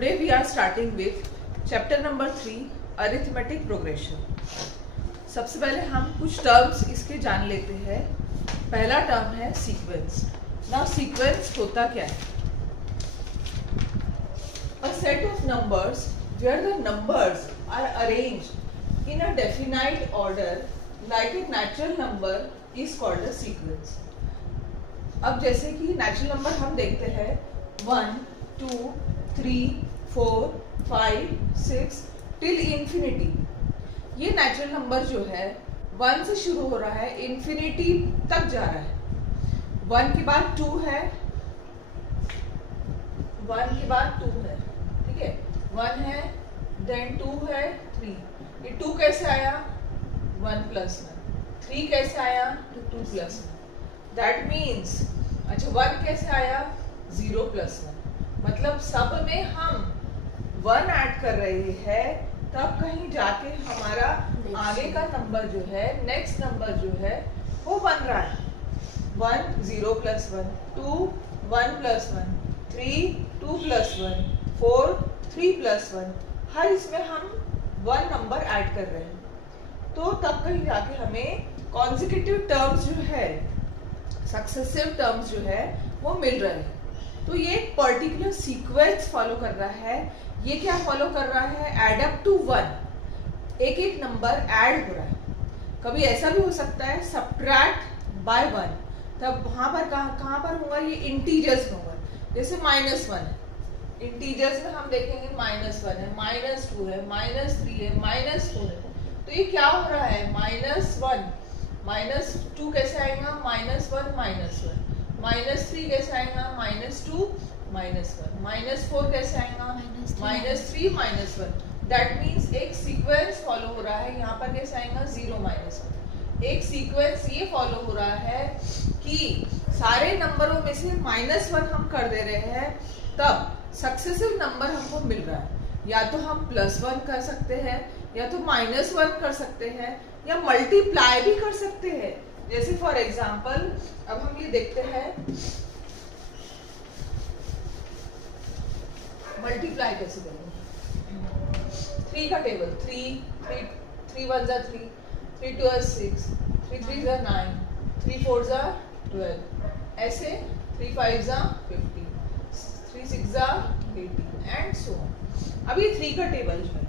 Today we are starting with chapter number 3 arithmetic progression. सबसे पहले हम कुछ टर्म्स इसके जान लेते हैं. पहला टर्म है सीक्वेंस. नाउ सीक्वेंस होता क्या है? A set of numbers where the numbers are arranged in a definite order like a natural number is called a sequence. अब जैसे कि नेचुरल नंबर हम देखते हैं 1, 2, 3, 4, 5, 6 टिल इंफिनिटी. ये नेचुरल नंबर जो है 1 से शुरू हो रहा है, इंफिनिटी तक जा रहा है. 1 के बाद 2 है, 1 के बाद 2 है, ठीक है. 1 है, देन 2 है, 3. ये 2 कैसे आया? 1 + 1. 3 कैसे आया? 2 + 1. दैट मीन्स अच्छा 1 कैसे आया? 0 + 1. मतलब सब में हम 1 ऐड कर रहे हैं, तब कहीं जाके हमारा आगे का नंबर जो है, नेक्स्ट नंबर जो है वो बन रहा है. 1 0 + 1, 2 1 + 1, 3 2 + 1, 4 3 + 1. हर इसमें हम 1 नंबर ऐड कर रहे हैं, तो तब कहीं जाके हमें कॉन्जिक्यूटिव टर्म्स जो है, सक्सेसिव टर्म्स जो है वो मिल रहे हैं. तो ये एक पर्टिकुलर सीक्वेंस फॉलो कर रहा है. ये क्या फॉलो कर रहा है? Add up to 1. एक एक नंबर ऐड हो रहा है. कभी ऐसा भी हो सकता है सब्ट्रैक्ट बाय 1. तब वहां पर कहां पर होगा? ये इंटीजर्स में होगा. जैसे -1 है, इंटीजर्स में हम देखेंगे -1 है, -2 है, -3 है, -4 है. तो ये क्या हो रहा है? -1 -2 कैसे आएगा? -1 -1 -3 कैसे आएगा? -2 -1 -4 कैसे आएगा? -3 -1. दैट मीन्स एक सीक्वेंस फॉलो हो रहा है. यहाँ पर कैसे आएगा? 0 -1. एक सीक्वेंस ये फॉलो हो रहा है कि सारे नंबरों में से -1 हम कर दे रहे हैं, तब सक्सेसिव नंबर हमको मिल रहा है. या तो हम +1 कर सकते हैं, या तो -1 कर सकते हैं, या मल्टीप्लाई भी कर सकते हैं. जैसे फॉर एग्जाम्पल अब हम ये देखते हैं मल्टीप्लाई कैसे करेंगे. 3 का टेबल 3 1 = 3, 3 2 = 6, 3 3 = 9, 3 4 = 12. ऐसे 3 5 = 15, 3 6 = 18 एंड सो ऑन. अब ये 3 का टेबल जो है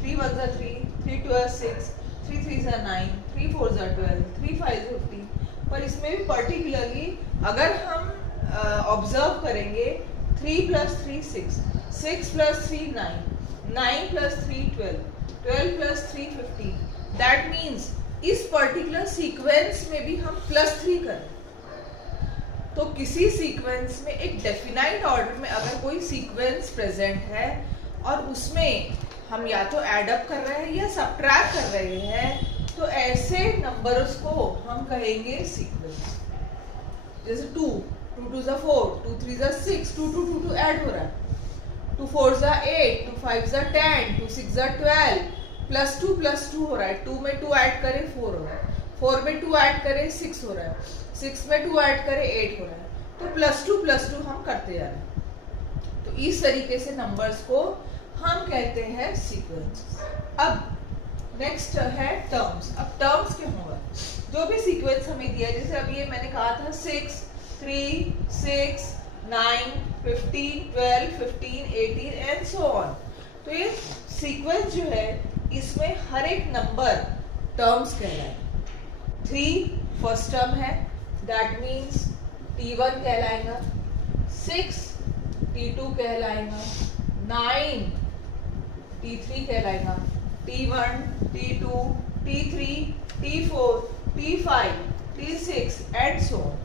3 1 = 3, 3 2 = 6, 3 3 = 9, 3 4 = 12, 3 5 = 15. पर इसमें भी पर्टिकुलरली अगर हम ऑब्जर्व करेंगे 3 + 3 6, 6 + 3 9, 9 + 3 12, 12 + 3 15. दैट मीन्स इस पर्टिकुलर सीक्वेंस में भी हम +3 करें. तो किसी सीक्वेंस में एक डेफिनाइट ऑर्डर में अगर कोई सीक्वेंस प्रेजेंट है और उसमें हम या तो एड अप कर रहे हैं या सब्ट्रैक्ट कर रहे हैं, तो ऐसे नंबर्स को हम कहेंगे सीक्वेंस. जैसे 2 2 = 4, 2 3 = 6, 2 2 2 2 ऐड हो रहा है, 2 4 = 8, 2 5 = 10, 2 6 = 12, +2 +2 हो रहा है. 2 में 2 ऐड करें 4 हो रहा है, 4 में 2 ऐड करें 6 हो रहा है, 6 में 2 ऐड करें 8 हो रहा है. तो +2 +2 हम करते जा रहे हैं. तो इस तरीके से नंबर्स को हम कहते हैं सीक्वेंस. अब नेक्स्ट है टर्म्स. अब टर्म्स क्या होगा? जो भी सीक्वेंस हमें दिया, जैसे अभी ये मैंने कहा था 6 3 6 9 15 12 15 18 एंड सो ऑन. तो ये सीक्वेंस जो है इसमें हर एक नंबर टर्म्स कहलाए. 3 फर्स्ट टर्म है, दैट मीन्स T1 कहलाएगा, 6 T2 कहलाएगा, 9 T3 कहलाएगा, T1 T2 T3 T4 T5 T6 and so on.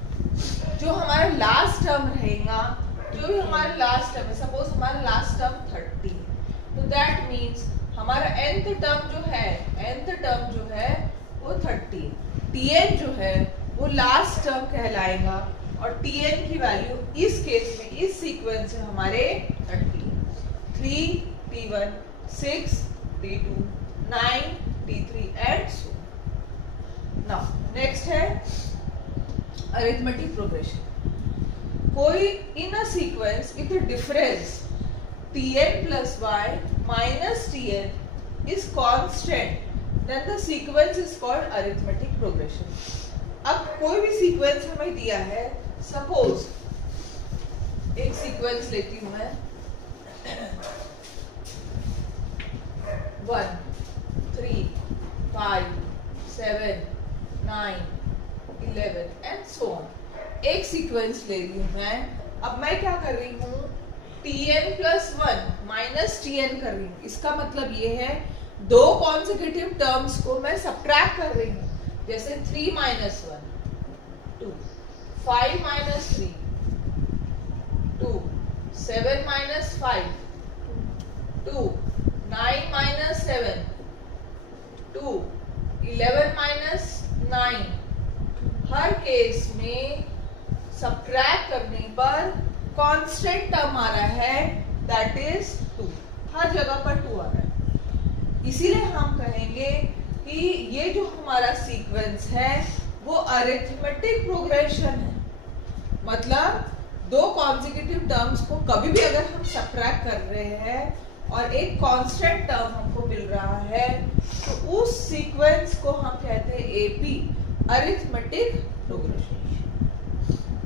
जो हमारा लास्ट टर्म रहेगा, जो भी हमारा लास्ट टर्म है, सपोज हमारा लास्ट टर्म 30, तो दैट मीन्स हमारा nth टर्म जो है वो 30. Tn जो है वो लास्ट टर्म कहलाएगा और Tn की वैल्यू इस केस में इस सीक्वेंस में हमारे 30. 3 T1 6 T2 9 T3 and so. Now next है अरिथमेटिक प्रोग्रेशन. कोई in a sequence if the difference tn plus y minus tn is constant, then the sequence is called arithmetic progression. अब कोई भी sequence हमें दिया है, सपोज एक sequence लेती हूं मैं 1 3 5 7 9 11 एंड सो ऑन. एक सीक्वेंस ले रही हूं मैं. अब मैं क्या कर रही हूँ, tn plus 1 माइनस tn कर रही हूँ. इसका मतलब ये है दो कॉन्सेक्यूटिव टर्म्स को मैं सब्ट्रैक्ट कर रही हूँ. जैसे 3 minus 1 2, 5 minus 3 2, 7 minus 5 2, 9 minus 7 2, 11 minus 9. हर केस में सब्ट्रैक्ट करने पर कांस्टेंट टर्म आ रहा है, दैट इज 2. हर जगह पर 2 आ रहा है. इसीलिए हम कहेंगे कि ये जो हमारा सीक्वेंस है वो अरिथमेटिक प्रोग्रेशन है. मतलब दो कॉन्सेक्यूटिव टर्म्स को कभी भी अगर हम सब्ट्रैक्ट कर रहे हैं और एक कांस्टेंट टर्म हमको मिल रहा है तो उस सीक्वेंस को हम कहते हैं एपी, अरिथमेटिक प्रोग्रेशन.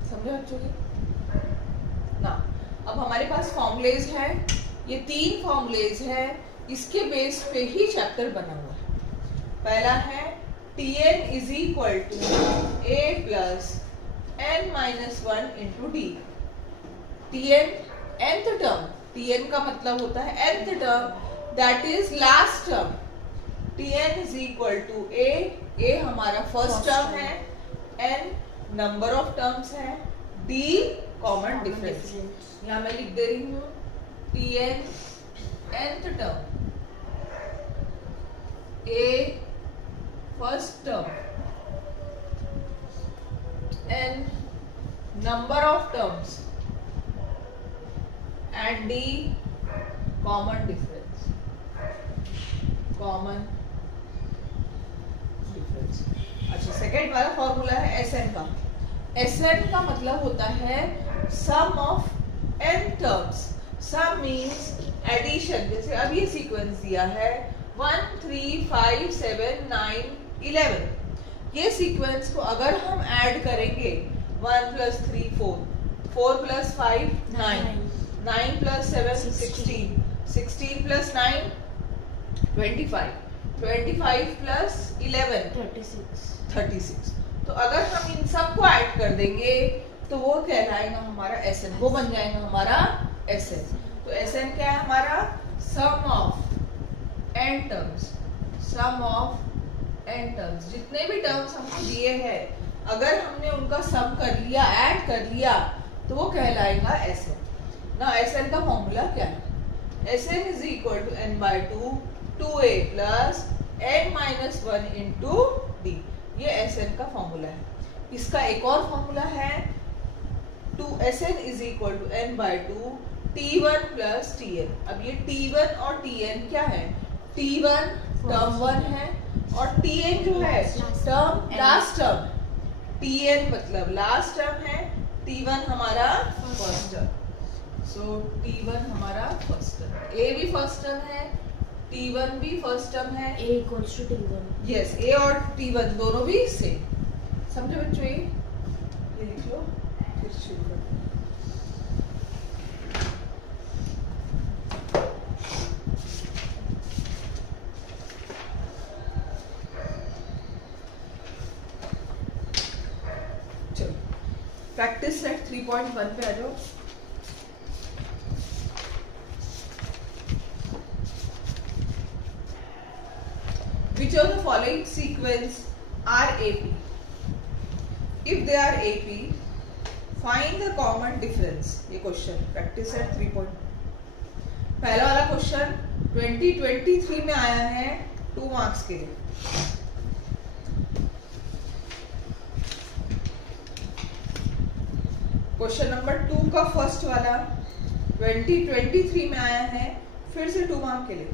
समझे बच्चों ना? अब हमारे पास फॉर्मूलेज है, ये 3 फॉर्मूलेज है, इसके बेस पे ही चैप्टर बना हुआ है. पहला है tn is equal to a plus n minus 1 into d. tn nth term, tn का मतलब होता है nth term, that is last term. tn is equal to a हमारा फर्स्ट टर्म है, n नंबर ऑफ टर्म्स है, d common difference. यहाँ मैं लिख दे रही हूँ tn nth term, a first term, n number of terms, and d common difference. Common difference. अच्छा, second वाला फॉर्मूला है Sn का. Sn का मतलब होता है sum of n terms. Sum means addition. जैसे अब ये सीक्वेंस दिया है 1 3 5 7 9 11. ये सीक्वेंस को अगर हम ऐड करेंगे 1 plus 3 4, 4 plus 5 9, 9 plus 7 16, 16 plus 9 25, 25 plus 11 36. तो अगर हम इन सब को ऐड कर देंगे तो वो कहलाएगा हमारा Sn, वो बन जाएगा हमारा Sn. तो Sn क्या है हमारा? Sum of n terms. Sum of n terms, जितने भी टर्म्स हमको दिए हैं अगर हमने उनका सम कर लिया, ऐड कर लिया तो वो कहलाएगा Sn. ना Sn का फॉर्मूला क्या है? Sn is equal to n by 2 2a plus n minus 1 into d. ये Sn का फॉर्मूला है. इसका एक और फॉर्मूला है Sn is equal to n by 2 t1 plus tn. अब ये t1 और tn क्या है? t1 टर्म 1 है और tn जो है टर्म लास्ट टर्म. tn मतलब लास्ट टर्म है, t1 हमारा फर्स्ट टर्म. सो t1 हमारा फर्स्ट टर्म, a भी फर्स्ट टर्म है, t1 भी फर्स्ट टर्म है. a equals to t1. Yes, a और t1 दोनों भी सेम. समझे बच्चों? ये लिख लो, फिर शुरू करते हैं. प्रैक्टिस सेट 3.1 पे आ जाओ. Which of the following sequence are AP? If they are AP, find the common difference. ये क्वेश्चन प्रैक्टिस सेट 3. पहला वाला क्वेश्चन 2023 में आया है 2 मार्क्स के लिए. क्वेश्चन नंबर 2 का फर्स्ट वाला 2023 में आया है, फिर से 2 मार्क के लिए.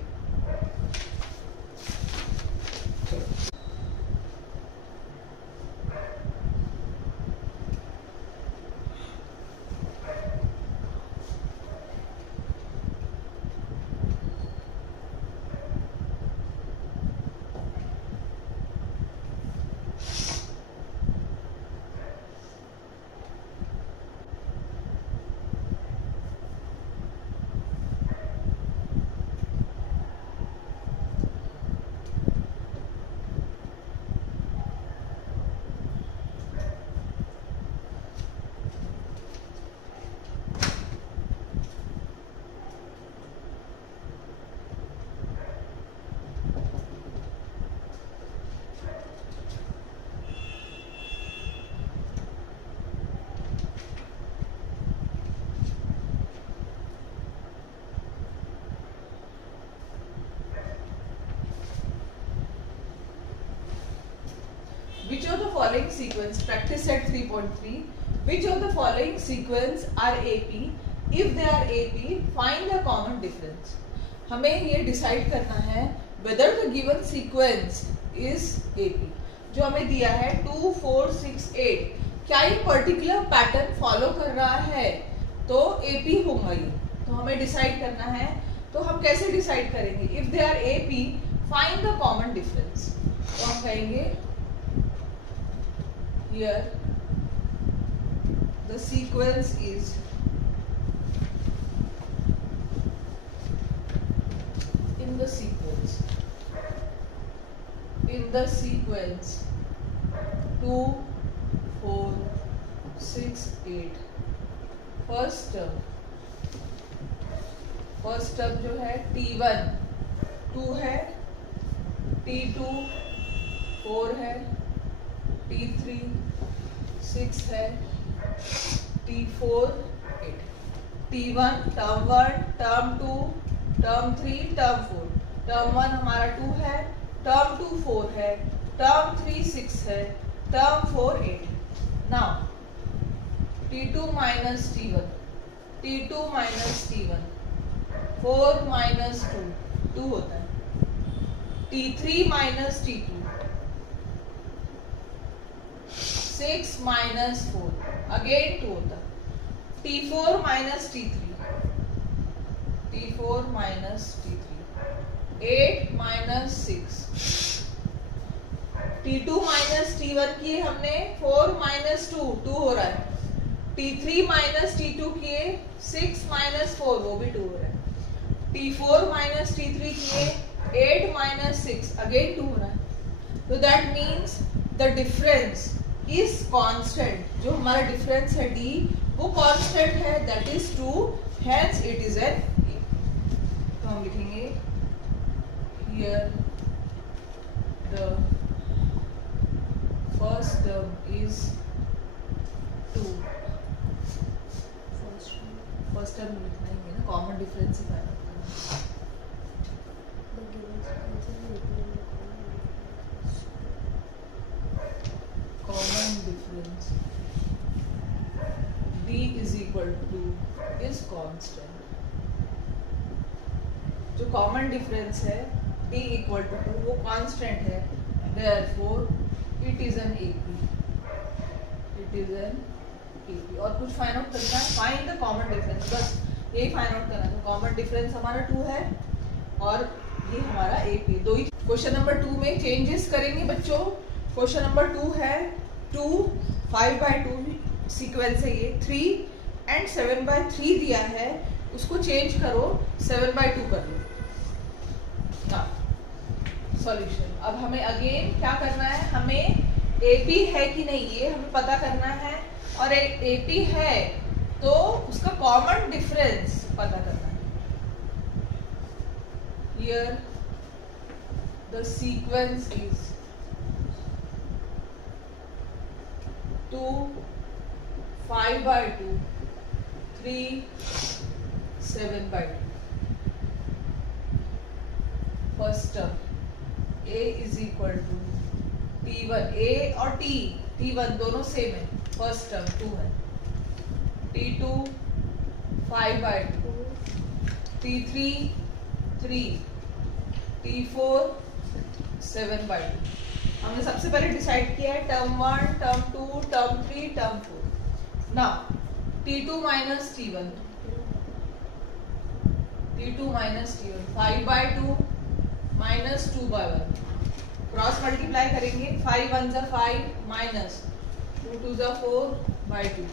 following sequence, practice set 3.3, which of the following sequence are AP? If they are AP, find the common difference. हमें ये डिसाइड करना है whether the given sequence is AP. जो हमें दिया है 2, 4, 6, 8, क्या ये पर्टिकुलर पैटर्न फॉलो कर रहा है तो AP होगा ये. तो हमें डिसाइड करना है. तो हम कैसे डिसाइड करेंगे? If they are AP, find the common difference. तो हम कहेंगे here the sequence is in the sequence 2, 4, 6, 8. First term जो है T1 2 है, T2 4 है, T3 6 है, T4 8. T1 term 1, term 2, term 3, term 4. Term 1 हमारा 2 है, टर्म 2 4 है, टर्म 3 6 है, term 4 8. Now T2 minus T1, T2 minus T1, 4 minus 2, 2 होता है. T3 minus T2, 6 minus 4, again 2 होता है. T4 minus T3, T4 minus T3, 8 minus 6. T2 minus T1 किए हमने, 4 minus 2, 2 हो रहा है. T3 minus T2 किए, 6 minus 4, वो भी 2 हो रहा है. T4 minus T3 किए, 8 minus 6, again 2 हो रहा है. So that means the difference is constant. जो हमारा difference है D, वो constant है, that is 2, hence it is an A. तो हम लिखेंगे here the first term is 2. First term लिखना ही है ना, कॉमन डिफरेंस ही फाइंड करना. Common difference D is equal to is constant. जो कॉमन डिफरेंस है D equal to 2 वो कांस्टेंट है, therefore it is an AP. It is an AP. और कुछ फाइंड आउट करना है, फाइंड द कॉमन डिफरेंस, बस यही फाइंड आउट करना है. तो कॉमन डिफरेंस हमारा 2 है और ये हमारा AP. दो ही क्वेश्चन नंबर 2 में चेंजेस करेंगे बच्चों. क्वेश्चन नंबर 2 है 2 5/2 सीक्वेंस है ये, 3 and 7/3 दिया है, उसको चेंज करो 7/2 कर लो. सॉल्यूशन. अब हमें अगेन क्या करना है, हमें AP है कि नहीं ये हमें पता करना है, और एक AP है तो उसका कॉमन डिफरेंस पता करना है. Here the sequence is 2 5/2 3 7/2. First term A is equal to T1, A और T1 दोनों सेम है. फर्स्ट टर्म 2 है, T2 5/2, T3 3, T4 7/2. हमने सबसे पहले डिसाइड किया है term 1, term 2, term 3, term 4. Now T2 minus T1, T2 minus T1 5/2 minus 2/1. Cross multiply करेंगे, 5 1 जा 5 minus 2 2 जा 4/2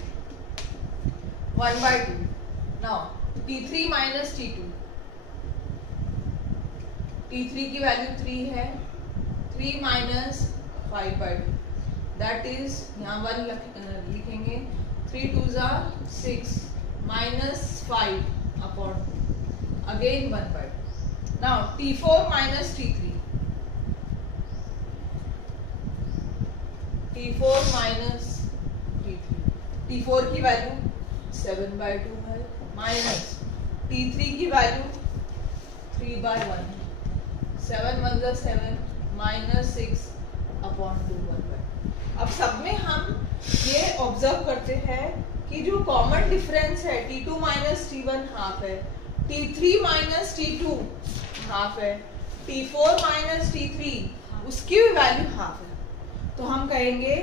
1/2. Now T3 minus T2, T3 की वैल्यू 3 है, 3 minus 5/2, दैट इज यहाँ 1 लिखेंगे. 3 2 जा 6 minus 5 upon again 1/2. Now T4 minus T3, T4 minus T3, T4 की value 7/2 है, माइनस T3 की वैल्यू 3/1 है, 7 1 जा 7 minus 6 अपॉन 2 1/2. अब सब में हम ये ऑब्जर्व करते हैं कि जो कॉमन डिफरेंस है T2 माइनस T1 हाफ है, T3 माइनस T2 हाफ है, T4 माइनस T3 उसकी भी वैल्यू हाफ है। तो हम कहेंगे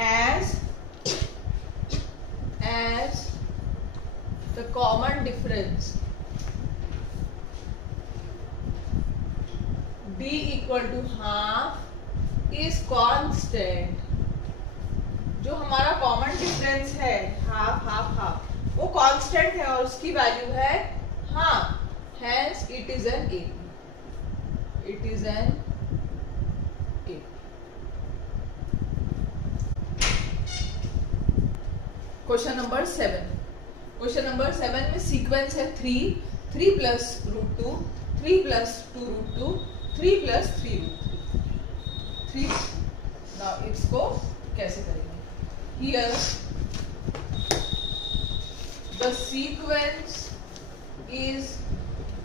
as the common difference D equal to half is constant. जो हमारा कॉमन डिफरेंस है हाफ हाफ हाफ वो कांस्टेंट है और उसकी वैल्यू है half, hence it is an AP। It is an AP। Question number 7। Question number 7 में sequence है 3 plus root 2, 3 plus 2 root 2, 3 plus 3 रूट 3। नाउ इसको कैसे करेंगे? Here the sequence is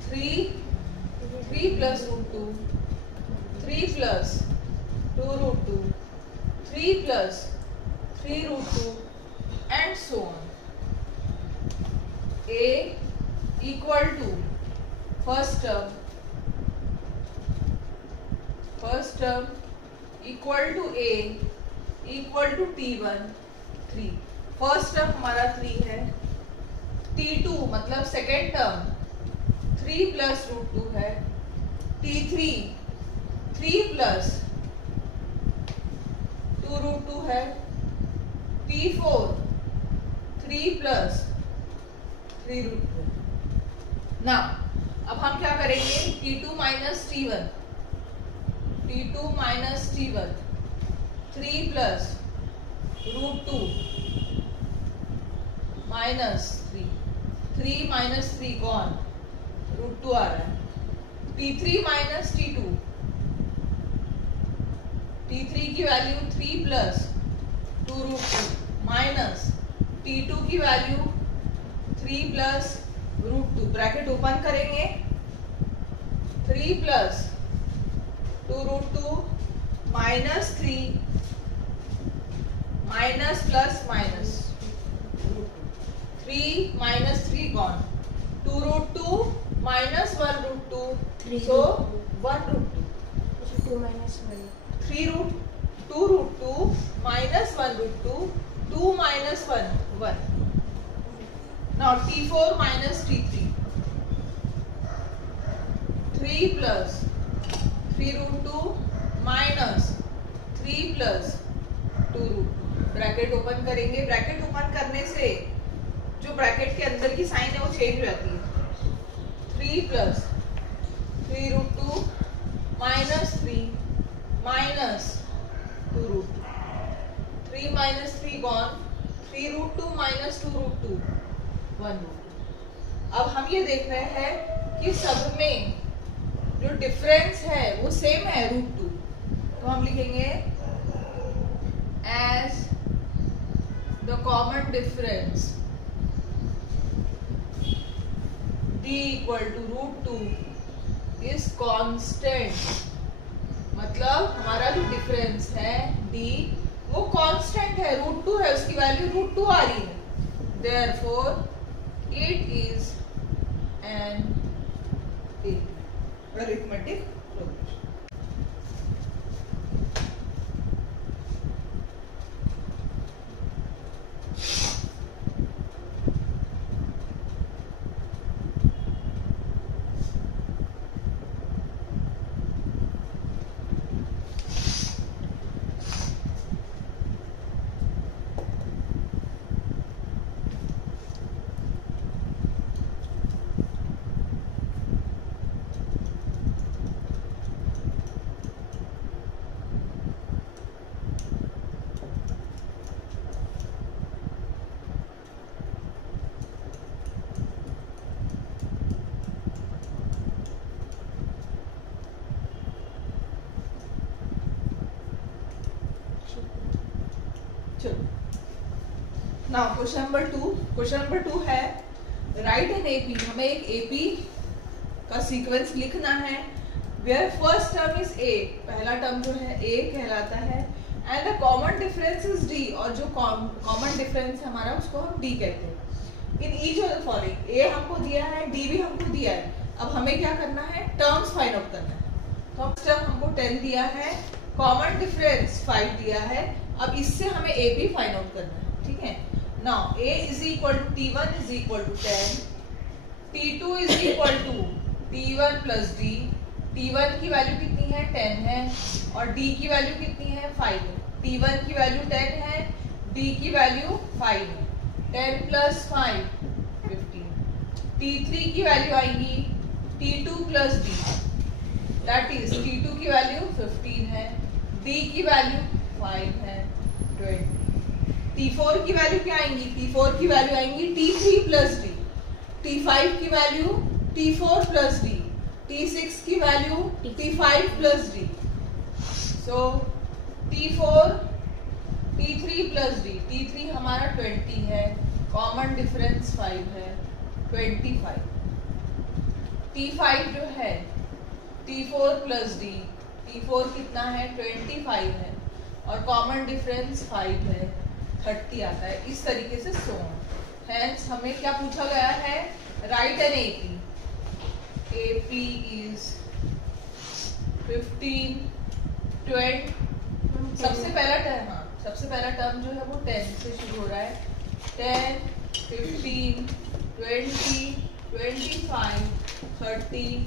3 plus root 2, 3 plus 2 root 2, 3 plus 3 root 2 and so on. A equal to first term equal to A equal to T1 3। First term हमारा 3 है, T2 मतलब second term 3 plus root 2 है, T3 3 plus 2 root 2 है, T4 3 plus 3 root 2। ना अब हम क्या करेंगे? T2 minus T1, T2 minus T1 3 plus root 2 minus 3 minus 3 कौन? रूट 2 आ रहा है। T3 माइनस T2, T3 की value 3 plus 2 root 2 minus T2 की value 3 plus root 2। Bracket open करेंगे, 3 plus 2 root 2 minus 3 minus plus minus 3 minus 3 gone, 2 root 2 minus 1 root 2, so 1 root 2, 2 minus 1, 3 root 2 root 2 minus 1 root 2, 2 minus 1 1। Now T4 minus T3, 3 plus 3 root 2 minus 3 plus 2 root. Bracket open करेंगे, bracket open करने से जो bracket के अंदर की sign है वो change हो जाती है। 3 plus 3 root 2 minus 3 minus 2 root 2, 3 minus 3 gone, 3 root 2 minus 2 root 2 1 root 2। अब हम ये देख रहे हैं कि सब में जो डिफरेंस है वो सेम है रूट 2, तो हम लिखेंगे as the common difference D equal to root 2 is constant। मतलब हमारा जो डिफरेंस है D वो कांस्टेंट है, रूट 2 है, उसकी वैल्यू रूट 2 आ रही है, therefore it is an arithmetic progression। Now question number 2। Question number 2 है राइट एन एपी। हमें एक एपी का सीक्वेंस लिखना है where first term is a, पहला टर्म जो है ए कहलाता है, and the common difference is d, और जो कॉमन डिफरेंस हमारा उसको हम डी कहते हैं। In each of the following, A हमको दिया है, डी भी हमको दिया है, अब हमें क्या करना है, टर्म्स फाइंड आउट करना है। तो टर्म हमको 10 दिया है, कॉमन डिफरेंस 5 दिया है, अब इससे हमें ए भी फाइंड आउट करना है, ठीक है। Now a is equal to t1 is equal to 10, t2 is equal to t1 plus d, t1 की वैल्यू कितनी है 10 है, और d की वैल्यू कितनी है 5 है। t1 की वैल्यू 10 है, d की वैल्यू 5 है, 10 प्लस 5 15, t3 की वैल्यू आएगी t2 plus d, that is t2 की वैल्यू 15 है, d की वैल्यू 5 है 20, t4 की वैल्यू क्या आएंगी, t4 की वैल्यू आएंगी t3 प्लस d, t5 की value t4 plus d, t6 की वैल्यू t5 प्लस d, सो t4 t3 plus d, t3 हमारा 20 है, कॉमन डिफरेंस 5 है 25, t5 जो है t4 प्लस d, t4 कितना है 25 है, और कॉमन डिफरेंस 5 है 30 आता है, इस तरीके से सो ऑन। हेंस हमें क्या पूछा गया है, right an AP, AP is 15 20, सबसे पहला टर्म, हाँ सबसे पहला टर्म जो है वो 10 से शुरू हो रहा है, 10 15 20 25 30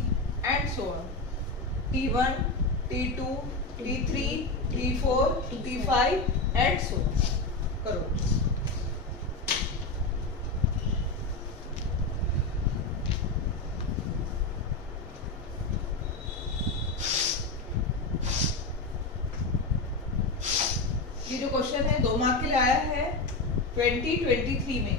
and so on, t1 t2 t3 t4 t5 and so on. करो ये जो क्वेश्चन है 2 मार्क के लिए आया है 2023 में।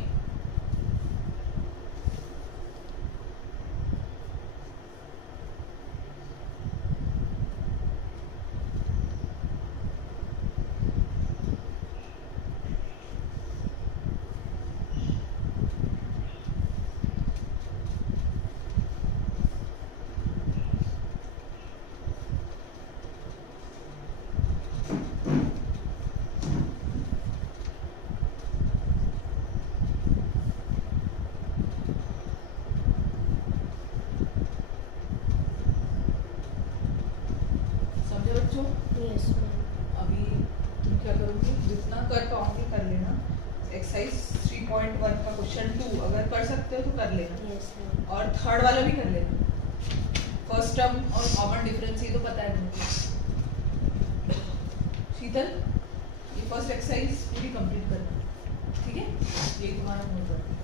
अभी क्या करूँगी, जितना कर पाऊंगी कर लेना। एक्सरसाइज 3.1 का क्वेश्चन 2 अगर कर सकते हो तो कर लेना, और थर्ड वाला भी कर लेना। फर्स्ट टर्म और कॉमन डिफरेंस ये तो पता है तुमको। शीतल, ये फर्स्ट एक्सरसाइज पूरी कंप्लीट करना, ठीक है, ये तुम्हारा होमवर्क है।